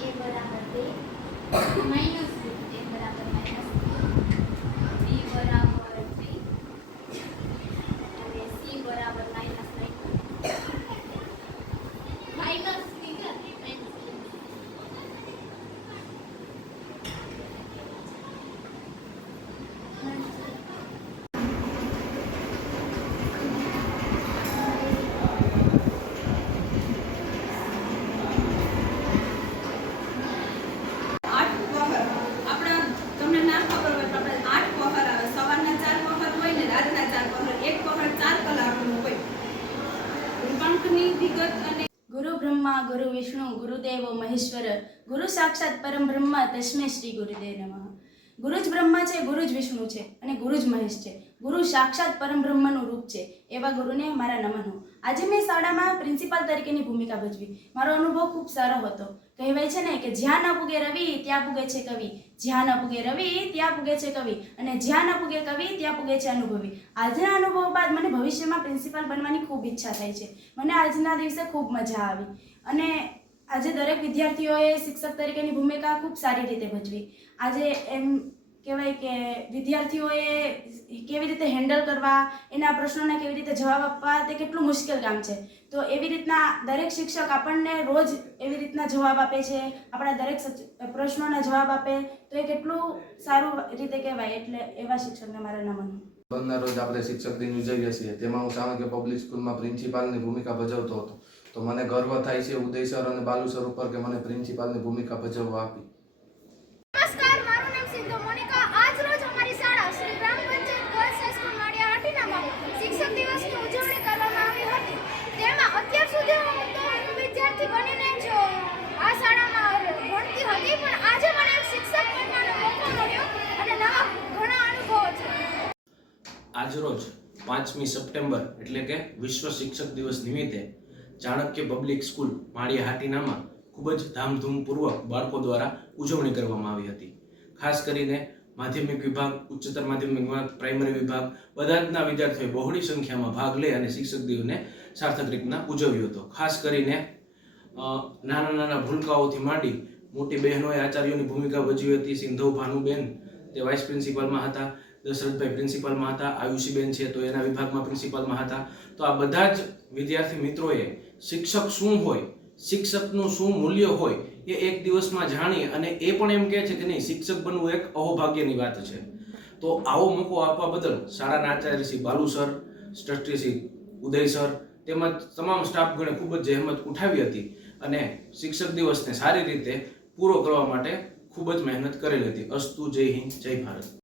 એ બરાબર બે. માઇનસ એ બરાબર માઇનસ બી બરાબર થ્રી અને સી બરાબર minus nine minus three minus આઠ પહોર આપણા તમને ના ખબર હોય તો આપણે આઠ પહોર આવે સવારના ચાર પહોર હોય ને રાતના ચાર પહોર એક પહોર ચાર કલાકનું હોય પંખની વિગત અને ગુરુ બ્રહ્મા ગુરુ વિષ્ણુ ગુરુદેવો મહેશ્વર ગુરુ સાક્ષાત પરમ બ્રહ્મ તસ્મે શ્રી ગુરુદેવ નમઃ ગુરુ જ બ્રહ્મા છે ગુરુ જ વિષ્ણુ છે અને ગુરુ જ મહેશ છે ગુરુ સાક્ષાત પરમ બ્રહ્મનું રૂપ છે, એવા ગુરુને મારા નમન આજે મેં શાળામાં પ્રિન્સિપાલ તરીકેની ભૂમિકા ભજવી. મારો અનુભવ ખૂબ સારો હતો. કહેવાય છે ને કે જ્યાં ન પૂગે રવિ, ત્યાં પૂગે છે કવિ. જ્યાં ન પૂગે રવિ, ત્યાં પૂગે છે કવિ. અને જ્યાં ન પૂગે કવિ, ત્યાં પૂગે છે અનુભવી. આજના અનુભવ બાદ મને ભવિષ્યમાં પ્રિન્સિપાલ બનવાની ખૂબ ઈચ્છા થાય છે. મને આજના દિવસે ખૂબ મજા આવી. અને આજે દરેક વિદ્યાર્થીઓએ શિક્ષક તરીકેની ભૂમિકા ખૂબ સારી રીતે ભજવી. આજે એમ કહેવાય કે વિદ્યાર્થીઓએ કેવી રીતે હેન્ડલ કરવા, એના પ્રશ્નોના કેવી રીતે જવાબ આપવા, તે કેટલું મુશ્કેલ કામ છે. તો એવી રીતના દરેક શિક્ષક આપણને રોજ એવી રીતના જવાબ આપે છે, આપણા દરેક પ્રશ્નોના જવાબ આપે, તો એ કેટલું સારું રીતે કહેવાય એટલે એવા શિક્ષકને મારા નમન બંધના રોજ આપણે શિક્ષક દિન ઉજવીએ છીએ. તેમાં હું સામે કે પબ્લિક સ્કૂલમાં પ્રિન્સિપાલની ભૂમિકા ભજવતો હતો. તો મને ગર્વ થાય છે ઉદય સર અને બાલુ સર ઉપર કે મને પ્રિન્સિપાલની ભૂમિકા ભજવવા આપી નમસ્કાર મારું નામ સિંધુ મોનિકા આજ રોજ અમારી શાળા Shri Gram panchayat girls high school Maliya હાટીનામાં શિક્ષક દિવસની ઉજવણી કરવામાં આવી હતી તેમાં અત્યાર સુધી હું તો વિદ્યાર્થી બનીને જ આ શાળામાં ભણતી હતી પણ આજે મને એક શિક્ષક બનવાનો મોકો મળ્યો અને નવા ઘણા અનુભવો છે આજરોજ પાંચમી સપ્ટેમ્બર એટલે કે વિશ્વ શિક્ષક દિવસ નિમિત્તે ચાણક્ય પબ્લિક સ્કૂલ માળિયા હાટીનામાં ખૂબ જ ધામધૂમપૂર્વક બાળકો દ્વારા ઉજવણી કરવામાં આવી હતી. ખાસ કરીને માધ્યમિક વિભાગ, ઉચ્ચતર માધ્યમિક વિભાગ પ્રાઇમરી વિભાગ બધા વિદ્યાર્થીઓએ બહોળી સંખ્યામાં ભાગ લઈ અને શિક્ષક દિવસને સાર્થક રીતના ઉજવ્યો હતો. ખાસ કરીને નાના નાના ભૂલકાઓથી માંડી મોટી બહેનોએ આચાર્યોની ભૂમિકા ભજવી હતી. સિંધુ ભાનુબેન તે વાઇસ પ્રિન્સિપાલમાં હતા. દશરથભાઈ પ્રિન્સિપાલમાં હતા, આયુષીબેન છે તો એના વિભાગમાં પ્રિન્સિપાલમાં હતા. તો આ બધા જ વિદ્યાર્થી મિત્રોએ શિક્ષક શું હોય, શિક્ષકનું શું મૂલ્ય હોય એ એક દિવસમાં જાણી અને એ પણ એમ કહે છે કે નહીં, શિક્ષક બનવું એક અહોભાગ્યની વાત છે. તો આવો મોકો આપવા બદલ શાળાના Acharya Shri Balu sir, trustee Shri Uday sir તેમજ તમામ સ્ટાફગણે ખૂબ જ જહેમત ઉઠાવી હતી અને શિક્ષક દિવસને સારી રીતે પૂરો કરવા માટે ખૂબ જ મહેનત કરેલી હતી. અસ્તુ જય હિન્દ, જય ભારત.